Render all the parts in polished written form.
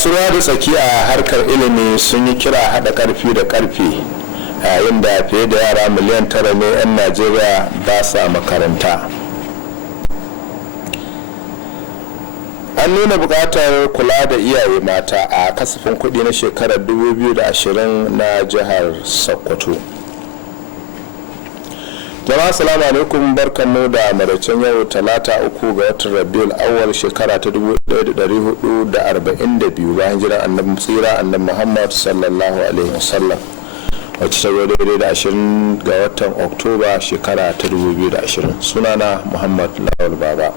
masu ruwa da tsaki a harkar ilimi sun yi kira haɗa ƙarfi da ƙarfi yayin da fiye da yara miliyan 9 ne 'yan najeriya ba sa makaranta. An nuna buƙatar kula da iyaye mata a kasafin kuɗi na shekarar 2020 na jihar Sokoto. Jama'a salamu alaikum, barkanmu da maraicen yau talata 3 ga watan Rabiul Awwal shekara ta 1442 bayan jiran annabi tsira annabi Muhammad sallallahu alaihi wasallam, wacce ta daidai da 20 ga watan Oktoba shekara ta 2020. Sunana Muhammad Lawal Baba.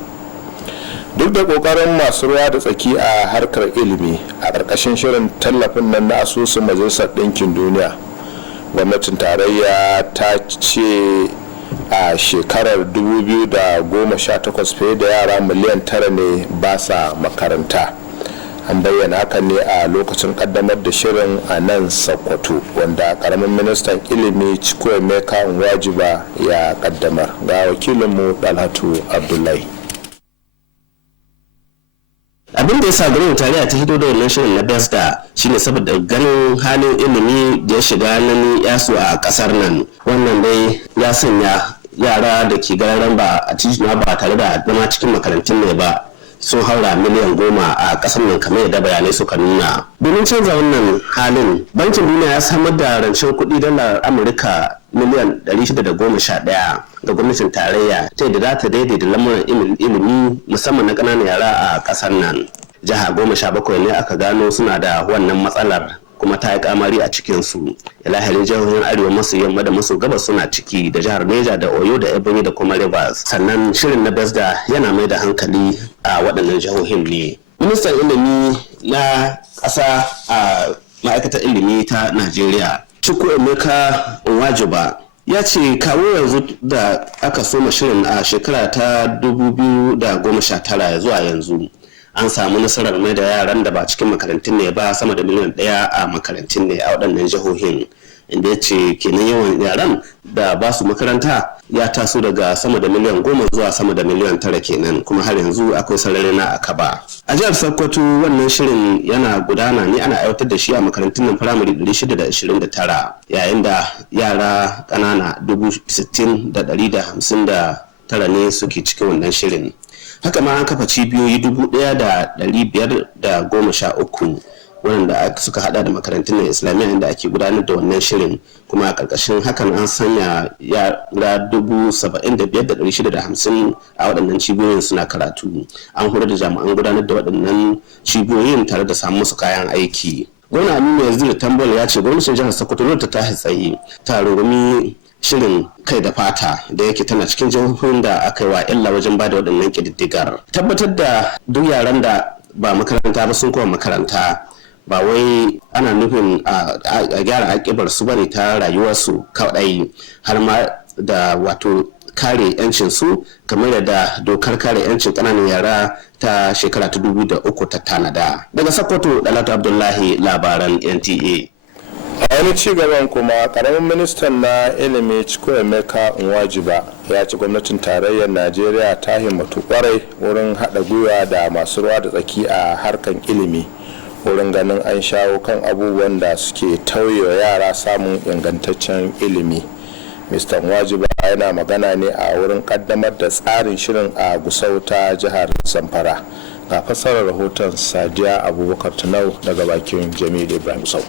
Duk da kokarin masu ruwa da tsaki a harkar ilimi a ƙarƙashin shirin tallafin nan na asusun majalisar ɗinkin duniya, gwamnatin tarayya ta ce a shekarar 2018 fiye da yara miliyan 9 ne ba sa makaranta. An bayyana hakan ne a lokacin kaddamar da shirin a nan Sokoto, wanda karamin ministan ilimi Chukwuemeka Nwajiba ya kaddamar. Ga wakilinmu Dalhatu Abdullahi. Abin da ya sa gwamnatin tarayya ta hito da wannan shirin na besda shine saboda ganin halin ilimi da ya shiga nan yasu a kasar nan. Wannan dai ya sanya yara da ke gararan ba a titina ba tare da zama cikin makarantun ne ba sun haura miliyan 10 a kasar nan, kamar yadda bayanai suka nuna. Domin canza wannan halin, bankin duniya ya samar da rancen kuɗi dalar Amurka miliyan 611 ga gwamnatin tarayya ta yadda za ta daidaita lamuran ilimi musamman na ƙananan yara a ƙasar nan. Jiha 17 ne aka gano suna da wannan matsalar, kuma ta yi kamari a cikinsu. Ilahirin jihohin arewa maso yamma da maso gabas suna ciki, da jihar Neja da Oyo da Ebonyi da kuma Rivers. Sannan shirin na besda yana mai da hankali a waɗannan jihohin ne. Ministan ilimi na ƙasa a ma'aikatar ilimi ta Najeriya, Chukwuemeka Nwajiba, ya ce kawo yanzu da aka soma shirin a shekara ta 2019 zuwa yanzu an samu nasarar mai da yaran da ba cikin makarantun ne ba sama da miliyan 1 a makarantun ne a waɗannan jihohin, inda ya ce kenan yawan yaran da ba su makaranta ya taso daga sama da miliyan 10 zuwa sama da miliyan 9 kenan, kuma har yanzu akwai sarari na akaba. A jihar Sokoto wannan shirin yana gudana ne, ana aiwatar da shi a makarantun nan firamare 629, yayin da yara ƙanana 60,159 ne suke cikin wannan shirin. Haka ma an kafa cibiyoyi 1,513 wanda suka hada da makarantun na islamiyya inda ake gudanar da wannan shirin, kuma a ƙarƙashin hakan an sanya yara 75,650 a waɗannan cibiyoyin suna karatu. An horar da jami'an gudanar da waɗannan cibiyoyin tare da samun musu kayan aiki. Gwamna Aminu Yazid Tambol ya ce gwamnatin jihar Sokoto ta tashi tsaye ta rungumi shirin kai da fata da yake tana cikin jihohin da aka yi wa illa wajen bada waɗannan ƙididdigar. Tabbatar da duk yaran da ba makaranta ba sun koma makaranta, ba wai ana nufin a gyara aƙibar su bane ta rayuwarsu kawai, har ma da wato kare 'yancin su kamar da dokar kare 'yancin ƙananan yara ta shekara ta 2003 ta tanada. Daga Sokoto, Dalatu Abdullahi, labaran NTA. A wani ci gaban kuma, karamin ministan na ilimi Chukwuemeka Nwajiba ya ci gwamnatin tarayyar Najeriya ta himmatu kwarai wurin haɗa gwiwa da masu ruwa da tsaki a harkan ilimi wurin ganin an shawo kan abubuwan da suke tauye yara samun ingantaccen ilimi. Mr. Nwajiba yana magana ne a wurin kaddamar da tsarin shirin a Gusau ta jihar Zamfara. Ga fassarar rahoton Sadiya Abubakar Tunau daga bakin Jamilu Ibrahim Sau.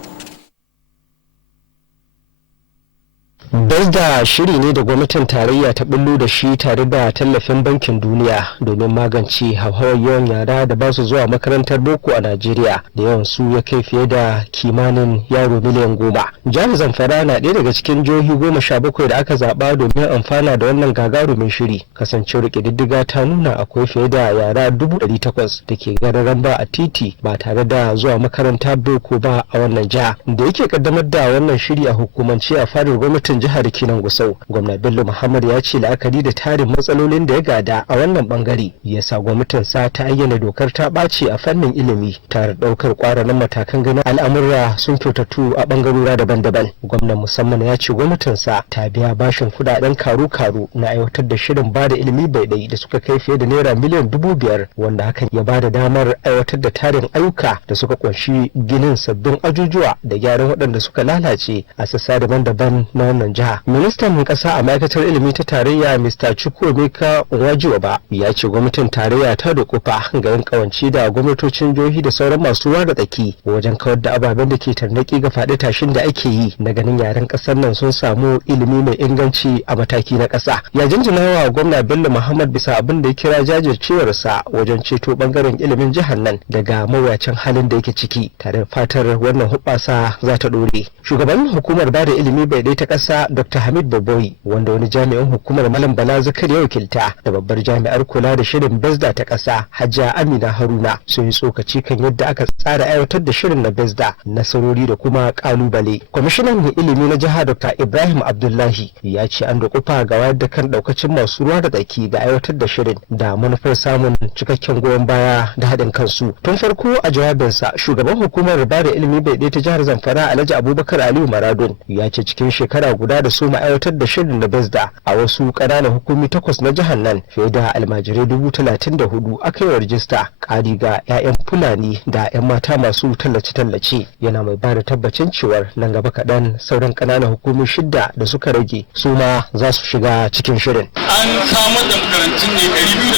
Besda shiri ne da gwamnatin tarayya ta bullo da shi tare da tallafin bankin duniya domin magance hauhawar yawan yara da ba su zuwa makarantar boko a Najeriya, da yawan su ya kai fiye da kimanin yaro miliyan 10. Jihar Zamfara na ɗaya daga cikin jihohi 17 da aka zaɓa domin amfana da wannan gagarumin shiri. Kasancewar ƙididdiga ta nuna akwai fiye da yara 800,000 da ke gararan ba a titi ba tare da zuwa makaranta boko ba a wannan jiha. Da yake kaddamar da wannan shiri a hukumance a fadar gwamnatin jihar Kinan Gusau. Gwamna Bello Muhammad ya ce la'akari da tarin matsalolin da ya gada a wannan bangare ya sa gwamnatin sa ta ayyana dokar ta ɓaci a fannin ilimi tare ɗaukar ƙwararan matakan ganin al'amura sun kyautatu a bangarora daban-daban. Gwamnan musamman ya ce gwamnatin sa ta biya bashin kudaden karo-karo na aiwatar da shirin bada ilimi bai ɗai da suka kai fiye da naira miliyan 5,000 wanda hakan ya bada damar aiwatar da tarin ayyuka da suka kunshi ginin sabbin ajujuwa da gyaran waɗanda suka lalace a sassa daban-daban na wannan jiha. Ministan ƙasa a ma'aikatar ilimi ta tarayya Mr. Chukwuemeka Nwajiwaba ya ce gwamnatin tarayya ta dokufa ga yin kawanci da gwamnatocin jihohi da sauran masu ruwa da tsaki wajen kawar da ababen da ke tarnaki ga faɗi tashin da ake yi na ganin yaren ƙasar nan sun samu ilimi mai inganci a mataki na ƙasa. Ya jinjina wa gwamna Bello Muhammad bisa abin da ya kira jajircewarsa wajen ceto bangaren ilimin jihar nan daga mawuyacin halin da yake ciki tare da fatar wannan hubbasa za ta dore. Shugaban hukumar bada ilimi bai dai ta ƙasa Dr. Hamid Baboyi wanda wani jami'in hukumar Malam Bala Zakari ya wakilta da babbar jami'ar kula da shirin Bezda ta ƙasa Hajiya Amina Haruna sun yi tsokaci kan yadda aka tsara aiwatar da shirin na Bezda, nasarori da kuma kalubale. Kwamishinan ilimi na jiha Dr. Ibrahim Abdullahi ya ce an da kufa ga wayar da kan daukacin masu ruwa da tsaki ga aiwatar da shirin da manufar samun cikakken goyon baya da haɗin kansu. Tun farko a jawabinsa shugaban hukumar bada ilimi bai ɗaya ta jihar Zamfara Alhaji Abubakar Aliyu Maradun ya ce cikin shekara guda da su aiwatar da shirin na Bezda a wasu ƙananan hukumi 8 na jihar nan fiye da almajirai 34,000 aka yi wa rajista ƙari ga 'ya'yan Fulani da 'yan mata masu tallace-tallace. Yana mai ba da tabbacin cewar nan gaba kaɗan sauran ƙananan hukumi 6 da suka rage su ma za su shiga cikin shirin. An samar da makarantun ne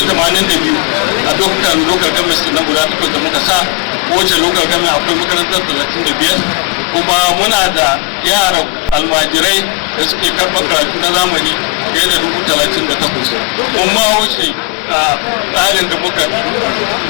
282 a dukkan local government na guda 8 da muka sa, kowace local government akwai makarantar 35, kuma muna da yara almajirai da suke karɓar karatu na zamani fiye da 38,000. Mun ma wuce tsarin da muka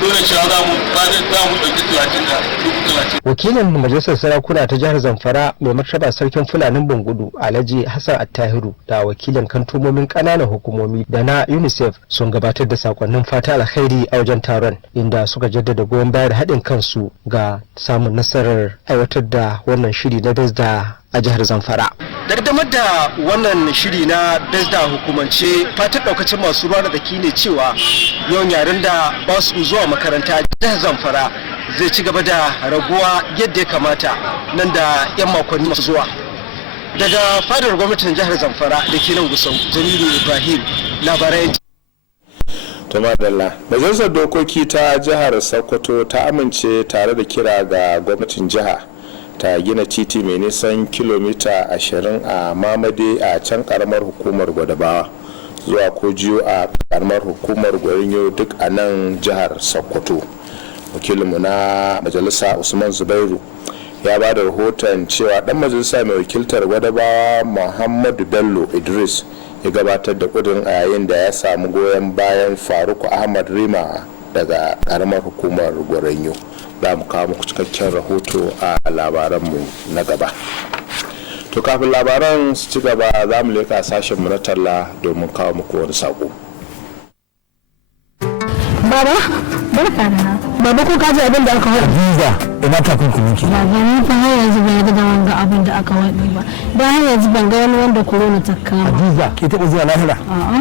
nuna cewa za mu ɗauki 30,000. Wakilin majalisar sarakuna ta jihar Zamfara mai martaba sarkin Fulanin Bungudu Alhaji Hassan Attahiru da wakilin kantomomin ƙananan hukumomi da na UNICEF sun gabatar da sakonnin fata alkhairi a wajen taron, inda suka jaddada goyon bayar haɗin kansu ga samun nasarar aiwatar da wannan shiri na Bezda a jihar Zamfara. Dardamar da wannan shiri na Bezda hukumance fatan daukacin masu ruwa da tsaki ne cewa yawan yaren da ba su zuwa makaranta jihar Zamfara zai ci gaba da raguwa yadda ya kamata nan da 'yan makonni masu zuwa. Daga fadar gwamnatin jihar Zamfara da ke nan Gusau, Jamilu Ibrahim, labarai. Tumadalla, majalisar dokoki ta jihar Sokoto ta amince tare da kira ga gwamnatin jiha ta gina titi mai nisan kilomita 20 a Mamade a can karamar hukumar Gwadabawa zuwa Kojiyo a karamar hukumar Gwarinyo duk a nan jihar Sokoto. Wakilinmu na majalisa Usman Zubairu ya ba da rahoton cewa dan majalisa mai wakiltar Gwadabawa Muhammadu Bello Idris ya gabatar da kudin a yayin da ya samu goyon bayan Faruku Ahmad Rima daga karamar hukumar Gwarinyo. Za mu kawo muku cikakken rahoto a labaranmu na gaba. To kafin labaran su ci gaba za mu leka sashenmu na talla domin kawo muku wani sako. Baba, barka da na. Baba ko ka ji abin da aka faɗi? Visa, ina takunkumi ki. Baba ni fa har yanzu ban yarda da wanga abin da aka faɗi ba. Dan har yanzu ban ga wani wanda corona ta kama. Visa, ke taɓa zuwa lahira?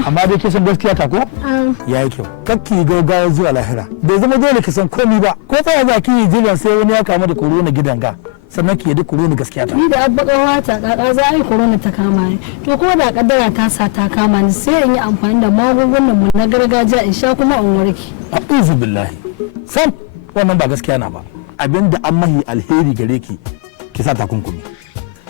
Amma dai ke san gaskiya ta ko? Yayi kyau. Kakki gaggawa zuwa lahira. Bai zama dole ki san komai ba. Ko tsaya za ki yi jiran sai wani ya kamu da corona gidan ga. Sannan ki yi da corona gaskiya ta. Ni da abba kawata kaka za a yi corona ta kama ni. To ko da kaddara ta sa ta kama ni sai in yi amfani da magungunan mu na gargajiya in sha kuma in warke. A'udhu billahi. Sam wannan ba gaskiya na ba. Abinda an mahi alheri gare ki ki sa takunkumi.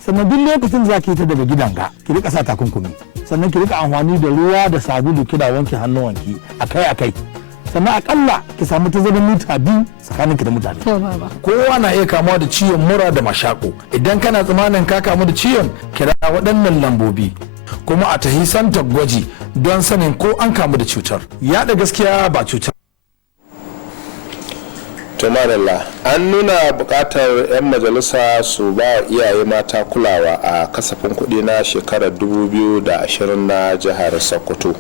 Sannan duk lokacin za ki yi ta daga gidan ga ki rika sa takunkumi. Sannan ki rika amfani da ruwa da sabulu kina wanke hannuwanki akai-akai. Sannan akalla ki samu tazarar mita 2 tsakaninki da mutane. Kowa na iya kamuwa da ciwon mura da mashako. Idan kana tsammanin ka kamu da ciwon, kira waɗannan lambobi kuma a tahi santa gwaji don sanin ko an kamu da cutar. Yaɗa gaskiya ba cutar. Tumarilla, an nuna buƙatar 'yan majalisa su ba iyaye mata kulawa a kasafin kuɗi na shekarar 2020 na jihar Sokoto.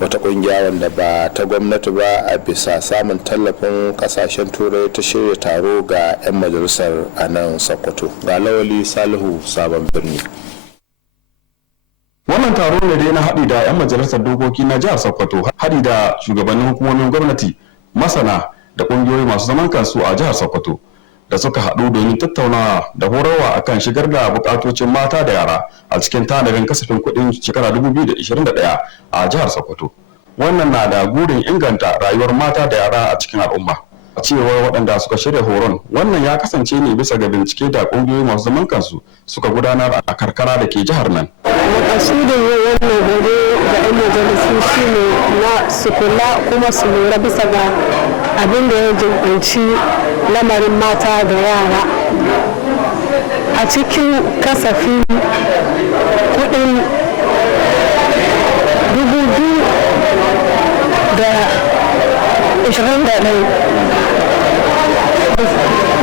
Wata kungiya wanda ba ta gwamnati ba a bisa samun tallafin kasashen turai ta shirya taro ga 'yan majalisar a nan Sokoto. Ga Lawali Salihu Sabon Birni. wannan taro ne dai na haɗi da 'yan majalisar dokoki na jihar Sokoto, haɗi da shugabannin hukumomin gwamnati, masana da ƙungiyoyi masu zaman kansu a jihar Sokoto da suka haɗu domin tattaunawa da horarwa akan shigar da buƙatocin mata da yara a cikin tanadin kasafin kuɗin shekara 2021 a jihar Sokoto. Wannan na da gurin inganta rayuwar mata da yara a cikin al'umma. A cewar waɗanda suka shirya horon, wannan ya kasance ne bisa ga bincike da ƙungiyoyi masu zaman kansu suka gudanar a karkara da ke jihar nan. Makasudin wannan horo ga 'yan majalisu shi ne na su kula kuma su lura bisa ga abin da ya jibinci lamarin mata da yara a cikin kasafin kuɗin 2021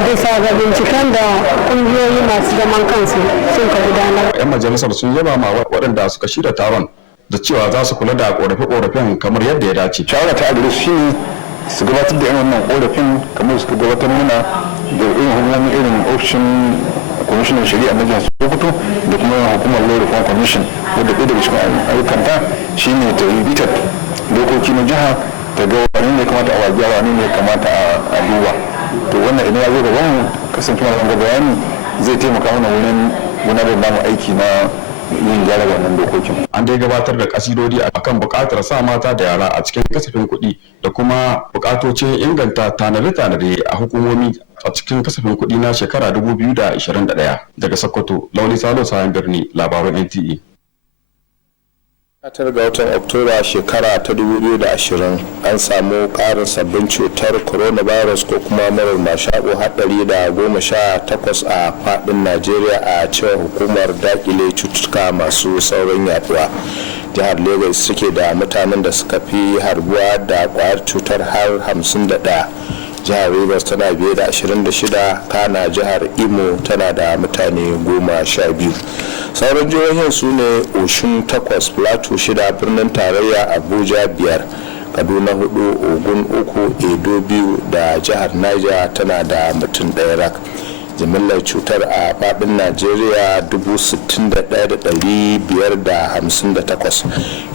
bisa ga binciken da kungiyoyi masu zaman kansu sun ka gudanar. 'Yan majalisar sun yaba ma waɗanda suka shirya taron da cewa za su kula da ƙorafe-ƙorafen kamar yadda ya dace. Shawara ta agri shi ne su gabatar da wannan ƙorafin kamar suka gabatar mana da irin hukumomin irin ofishin kwamishinan shari'a na jihar Sokoto da kuma hukumar Law Reform Commission wadda ɗaya daga cikin ayyukanta shi ne ta yi bitar dokoki na jiha ta ga wani ne kamata a wajiya wani ne kamata a duba. To wannan idan ya zo gaban mu kasancewa da bayani zai taimaka mana wurin gudanar da namu aiki na yin gyara wannan dokokin. An dai gabatar da kasidodi akan buƙatar sa mata da yara a cikin kasafin kuɗi da kuma buƙatocin inganta tanade-tanade a hukumomi a cikin kasafin kuɗi na shekara 2021. Daga Sokoto, Lauli Salo Sayan Birni, labaran NTA. ga watan Oktoba shekara ta 2020 an samu ƙarin sabbin cutar coronavirus ko kuma marar mashaƙo haɗari da 18 a faɗin Najeriya a cewar hukumar daƙile cututtuka masu saurin yaduwa. Jihar Lagos suke da mutanen da suka fi harbuwa da ƙwayar cutar har 51. Jihar Rivers tana biye da 26, kana jihar Imo tana da mutane 12. Sauran jihohin su ne Oshun 8, Plateau 6, birnin tarayya Abuja 5, Kaduna 4, Ogun 3, Edo 2 da jihar Niger tana da mutum 1 rak. Jimillar cutar a faɗin Najeriya 61,558,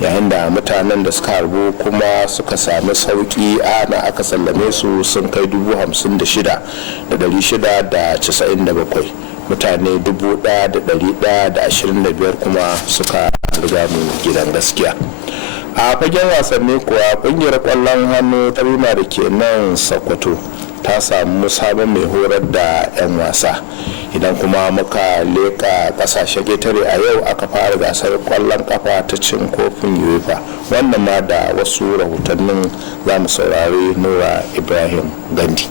yayin da mutanen da suka harbu kuma suka sami sauki ana aka sallame su sun kai 56,697. Mutane 1,125 kuma suka riga mu gidan gaskiya. A fagen wasanni kuwa kungiyar kwallon hannu ta Rima da ke nan Sokoto ta samu sabon mai horar da 'yan wasa. Idan kuma muka leka kasashen ƙetare a yau aka fara gasar kwallon kafa ta cin kofin UEFA, wannan ma da wasu rahotannin za mu saurari Nura Ibrahim Gandi.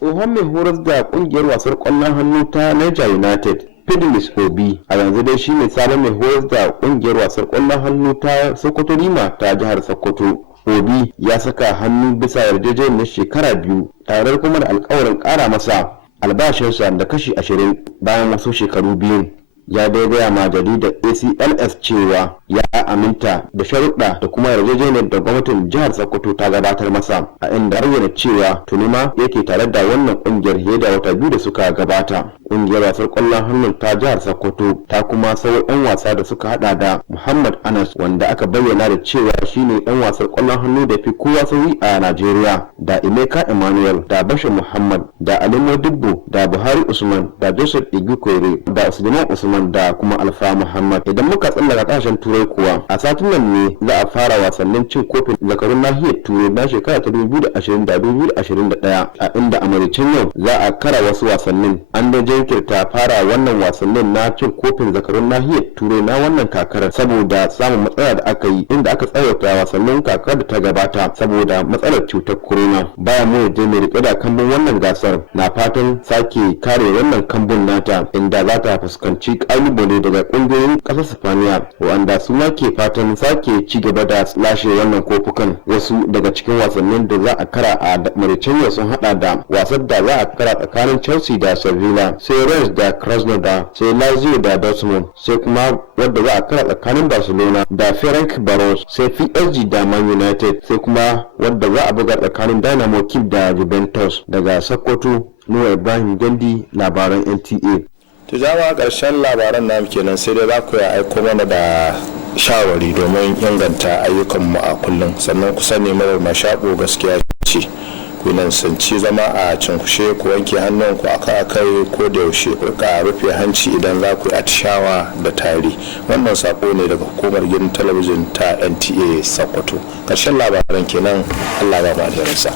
Tsohon mai horar da kungiyar wasar kwallon hannu ta Niger United, Fidelis Obi, a yanzu dai shi ne sabon mai horar da kungiyar wasar kwallon hannu ta Sokoto Rima ta jihar Sokoto. Obi ya saka hannu bisa yarjejeniyar shekara 2 tare kuma da alkawarin ƙara masa albashinsa da kashi 20 bayan wasu shekaru 2. Ya dai gaya ma jaridar ACLS cewa ya aminta da sharuɗa da kuma yarjejeniyar da gwamnatin jihar Sokoto ta gabatar masa, a inda bayyana cewa tuni ma yake tare da wannan ƙungiyar fiye da wata 2 da suka gabata. Ƙungiyar wasar ƙwallon hannun ta jihar Sokoto ta kuma sauya 'yan wasa da suka hada da Muhammad Anas, wanda aka bayyana da cewa shine ɗan wasar ƙwallon hannu da fi kowa sauri a Najeriya, da Emeka Emmanuel, da Bashir Muhammad, da Alimo Dubbo, da Buhari Usman, da Joseph Igukore, da Suleiman Usman, da kuma Alfa Muhammad. Idan muka tsallaka kasashen Turai kuwa, a satin nan ne za a fara wasannin cin kofin zakarun nahiyar Turai na shekara ta 2020 da 2021, a inda a maricin yau za a kara wasu wasannin. An da jinkirta fara wannan wasannin na cin kofin zakarun nahiyar Turai na wannan kakarar saboda samun matsala da aka yi, inda aka tsayauta wasannin kakar da ta gabata saboda matsalar cutar corona. Bayan mu da mai rike da kambun wannan gasar na fatan sake kare wannan kambun nata, inda za ta fuskanci kalubale daga kungiyoyin kasar Sifaniya wanda su ma ke fatan sake ci gaba da lashe wannan kofukan. Wasu daga cikin wasannin da za a kara a maricin yau sun hada da wasan da za a kara tsakanin Chelsea da Sevilla, sai Rennes da Krasnodar, sai Lazio da Dortmund, sai kuma wadda za a kara tsakanin Barcelona da Ferencvaros, sai PSG da Man United, sai kuma wadda za a buga tsakanin Dynamo Kiev da Juventus. Daga Sokoto, Nura Ibrahim Gandi, labaran NTA. to jama'a ƙarshen labaran namu kenan, sai dai za ku ya aiko mana da shawari domin inganta ayyukanmu a kullum. Sannan ku sani marar mashaƙo gaskiya ce, ku nan sanci zama a cinkushe, ku wanke hannunku akai ko da yaushe, ku rika rufe hanci idan za ku yi atishawa da tari. Wannan sako ne daga hukumar gidan talabijin ta Nta Sokoto. Ƙarshen labaran kenan, Allah ya ba da yarsa.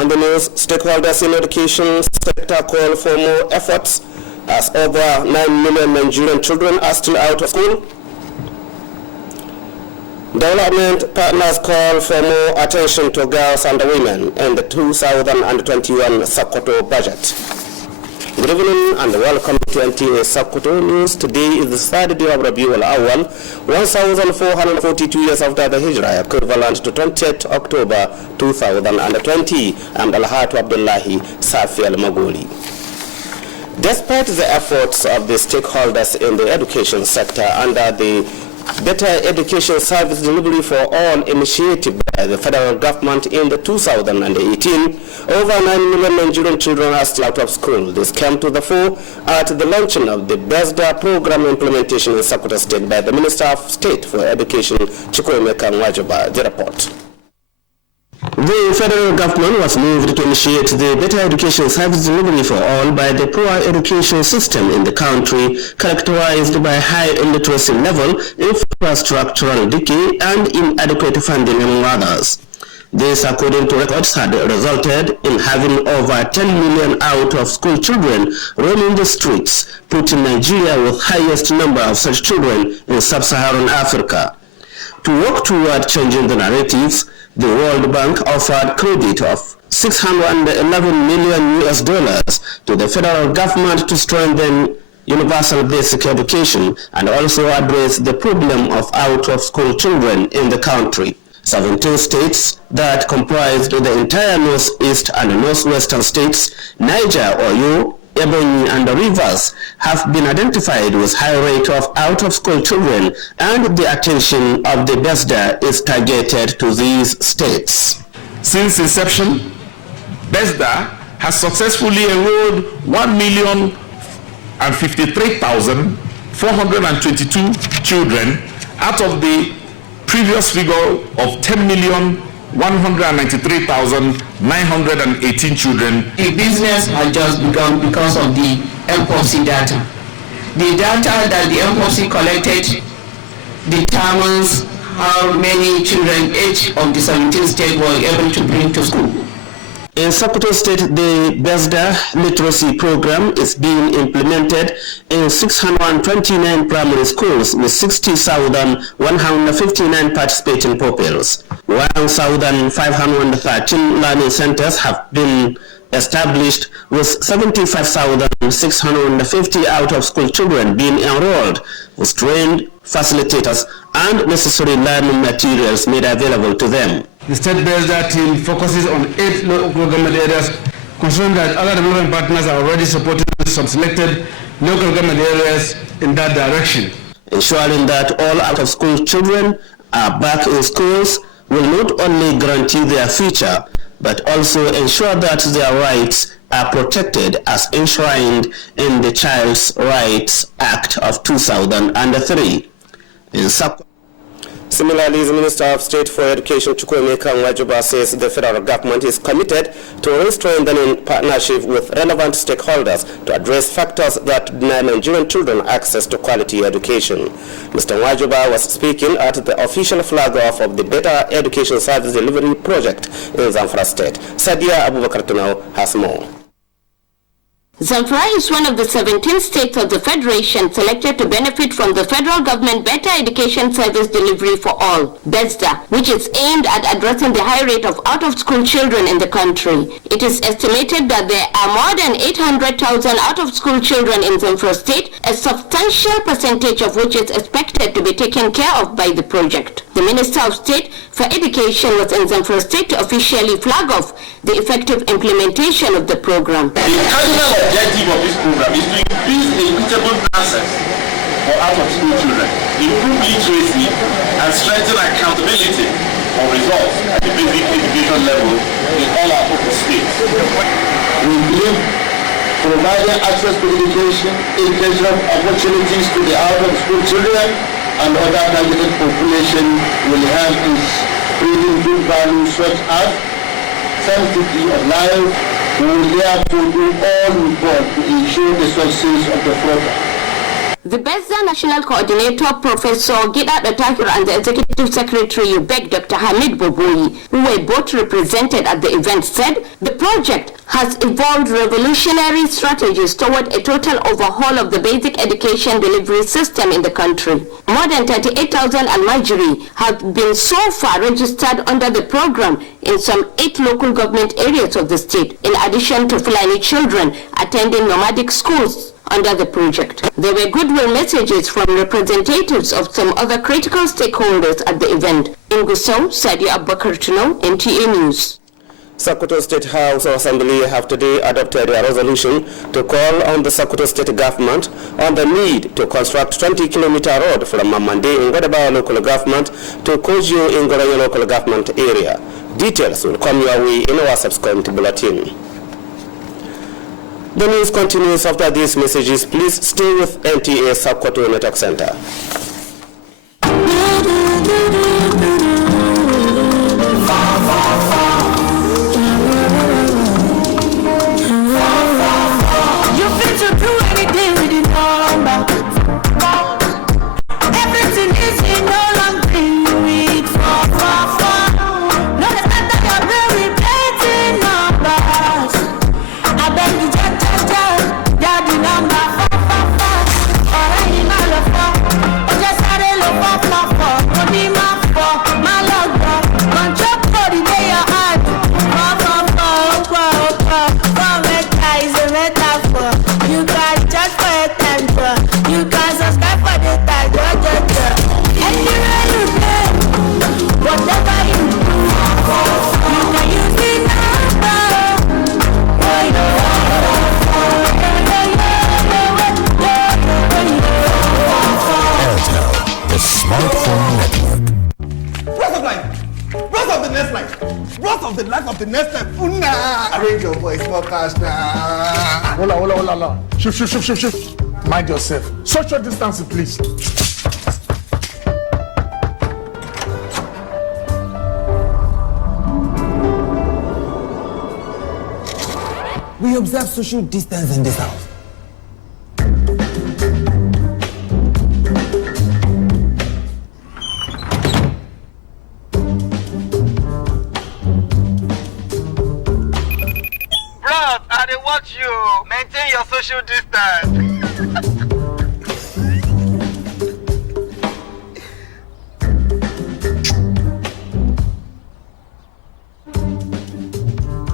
On the news, stakeholders in education sector call for more efforts as over 9 million Nigerian children are still out of school. Development partners call for more attention to girls and women in the 2021 Sokoto budget. Good evening and welcome to Nta Sokoto News. Today is the third day of Rabiul Awwal, 1442 years after the Hijrah, equivalent to 20th October 2020. I'm Alhatu Abdullahi Safi Al-Magoli. Despite the efforts of the stakeholders in the education sector under the Better Education Service Delivery for All initiative by the federal government in the 2018, over 9 million Nigerian children are still out of school. This came to the fore at the launching of the BESDA program implementation in Sokoto State by the Minister of State for Education, Chukwuemeka Nwajaba. The report. The federal government was moved to initiate the Better Education Service Delivery for All by the poor education system in the country, characterized by high illiteracy level, infrastructural decay, and inadequate funding, among others. This, according to records, had resulted in having over 10 million out-of-school children roaming the streets, putting Nigeria with highest number of such children in sub-Saharan Africa. To work toward changing the narratives, the World Bank offered credit of $611 million to the federal government to strengthen universal basic education and also address the problem of out-of-school children in the country. 17 states that comprised the entire northeast and northwestern states, Niger, Oyo, Ebonyi, and Rivers, have been identified with high rate of out-of-school children, and the attention of the BESDA is targeted to these states. Since inception, BESDA has successfully enrolled 1,053,422 children out of the previous figure of 10,193,918 children. The business has just begun because of the MPOC data. The data that the MPOC collected determines how many children each of the 17 states were able to bring to school. In Sokoto State, the BESDA literacy program is being implemented in 629 primary schools with 60,159 participating pupils. 1,513 learning centers have been established with 75,650 out-of-school children being enrolled with trained facilitators and necessary learning materials made available to them. The state BESDA team focuses on 8 local government areas, considering that other development partners are already supporting some selected local government areas in that direction. Ensuring that all out-of-school children are back in schools will not only guarantee their future, but also ensure that their rights are protected as enshrined in the Child's Rights Act of 2003. Similarly, the Minister of State for Education, Chukwuemeka Nwajuba, says the federal government is committed to strengthening partnership with relevant stakeholders to address factors that deny Nigerian children access to quality education. Mr. Nwajuba was speaking at the official flag-off of the Better Education Service Delivery Project in Zamfara State. Sadia Abubakar Tunau has more. Zamfara is one of the 17 states of the Federation selected to benefit from the federal government Better Education Service Delivery for All, BESDA, which is aimed at addressing the high rate of out-of-school children in the country. It is estimated that there are more than 800,000 out-of-school children in Zamfara state, a substantial percentage of which is expected to be taken care of by the project. The Minister of State for Education was in Zamfara state to officially flag off the effective implementation of the program. The objective of this program is to increase the equitable access for out-of-school children, improve literacy, and strengthen accountability for results at the basic education level in all our focus states. We believe providing access to educational opportunities to the out-of-school children and other targeted population will help in spreading good values such as sanctity of life. We will therefore do all we can to ensure the success of the program. The BESDA National Coordinator, Professor Gidat Atahir, and the Executive Secretary, UBEC, Dr. Hamid Boboyi, who were both represented at the event, said the project has evolved revolutionary strategies toward a total overhaul of the basic education delivery system in the country. More than 38,000 Almajiri have been so far registered under the program in some 8 local government areas of the state, in addition to Fulani children attending nomadic schools under the project. There were goodwill messages from representatives of some other critical stakeholders at the event. In Gusau, Sadia Abubakar Tunau, NTA News. Sokoto State House of Assembly have today adopted a resolution to call on the Sokoto State government on the need to construct 20-kilometer road from Mamande in Godaba local government to Kojo in Goronyo local government area. Details will come your way in our subsequent bulletin. The news continues after these messages. Please stay with NTA Sokoto Network Center. The next time, arrange your voice more fast now. Hola. Shift. Mind yourself. Social distancing, please. We observe social distance in this house. Maintain your social distance.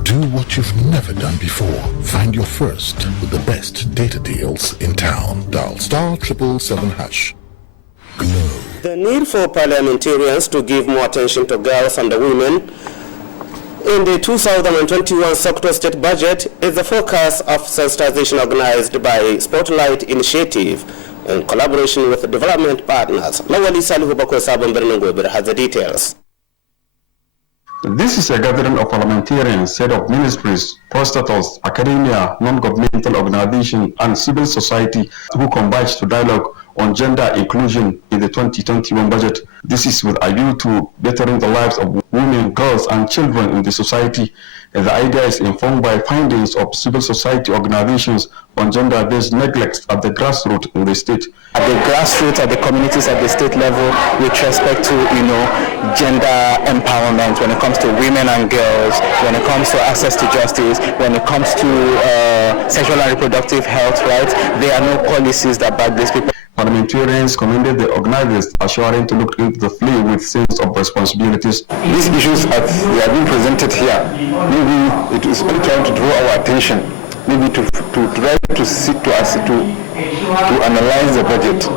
Do what you've never done before. Find your first with the best data deals in town. Dial *777#. Glow. The need for parliamentarians to give more attention to girls and women in the 2021 Sokoto State Budget is the focus of sensitization organized by Spotlight Initiative in collaboration with development partners. Lawali Salihu Bako Sabon Bernungo has the details. This is a gathering of parliamentarians, head of ministries, parastatals, academia, non-governmental organizations, and civil society who converge to dialogue on gender inclusion in the 2021 budget. This is with a view to bettering the lives of women, girls, and children in the society. The idea is informed by findings of civil society organizations on gender-based neglect at the grassroots in the state. At the grassroots, at the communities, at the state level, with respect to, gender empowerment, when it comes to women and girls, when it comes to access to justice, when it comes to sexual and reproductive health rights, there are no policies that back these people. Parliamentarians commended the organizers, assuring to look into the play with sense of responsibilities. These issues, as they are being presented here, maybe it is only trying to draw our attention, maybe to try to sit to us to analyze the budget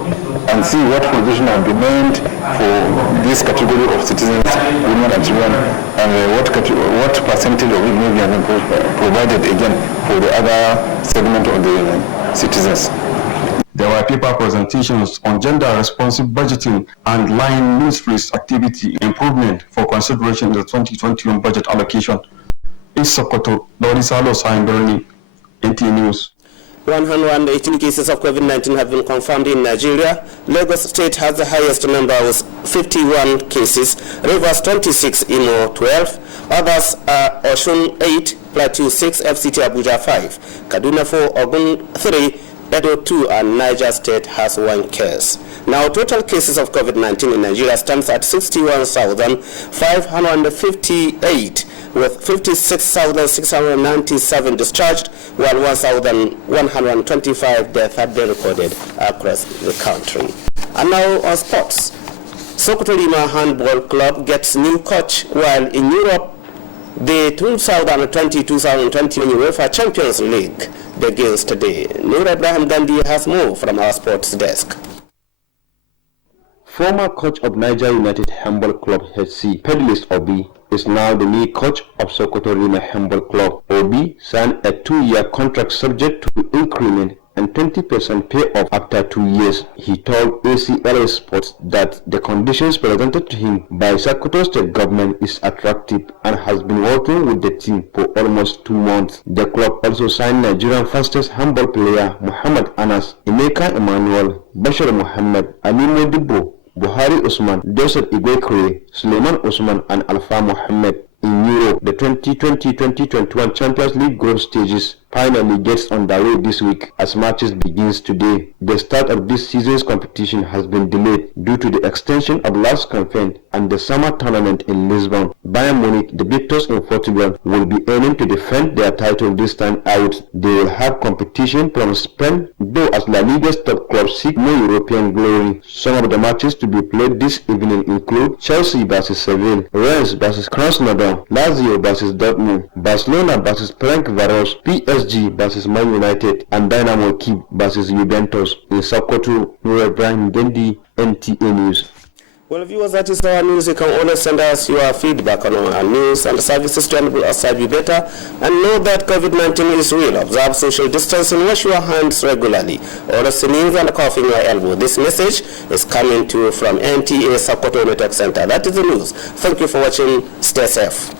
and see what provision have been made for this category of citizens, women and children, and what percentage of it maybe have been provided again for the other segment of the citizens. There were paper presentations on gender-responsive budgeting and line ministries' activity improvement for consideration in the 2021 budget allocation. In Sokoto, Lorisalo Saimberni, NT News. 118 cases of COVID-19 have been confirmed in Nigeria. Lagos State has the highest number with 51 cases, Rivers 26, Imo 12, others are Osun 8, Plateau 6, FCT Abuja 5, Kaduna 4, Ogun 3, Edo 2, and Niger State has 1 case. Now, total cases of COVID-19 in Nigeria stands at 61,558, with 56,697 discharged, while 1,125 deaths have been recorded across the country. And now on sports. Sokoto Rima Handball Club gets new coach, while in Europe, the 2020-2021 UEFA Champions League begins today. Nur Abraham Gandhi has more from our sports desk. Former coach of Niger United Handball Club HC, Pedlis Obi, is now the new coach of Sokoto Rima Handball Club. Obi signed a 2-year contract subject to increment and 20% payoff after 2 years. He told ACLA Sports that the conditions presented to him by Sokoto State government is attractive and has been working with the team for almost 2 months. The club also signed Nigerian fastest handball player Muhammad Anas, Emeka Emmanuel, Bashir Muhammad, Ali Modibo, Buhari Usman, Joseph Igwekwe, Suleiman Usman, and Alpha Muhammad. In Europe, the 2020-2021 Champions League group stages finally gets underway this week as matches begins today. The start of this season's competition has been delayed due to the extension of last campaign and the summer tournament in Lisbon. Bayern Munich, the victors in Portugal, will be aiming to defend their title this time out. They will have competition from Spain, though as La Liga's top clubs seek more European glory. Some of the matches to be played this evening include Chelsea vs Seville, Rennes vs Krasnodar, Lazio vs Dortmund, Barcelona vs Ferencvaros, PSG vs Man United, and Dynamo Kyiv vs Juventus. In Sokoto, Nur Ibrahim Gendi, NTA News. Well, viewers, that is our news. You can always send us your feedback on our news and services to enable us to be better. And know that COVID-19 is real. Observe social distancing, wash your hands regularly, or sneeze and cough in your elbow. This message is coming to you from NTA Sokoto Network Center. That is the news. Thank you for watching. Stay safe.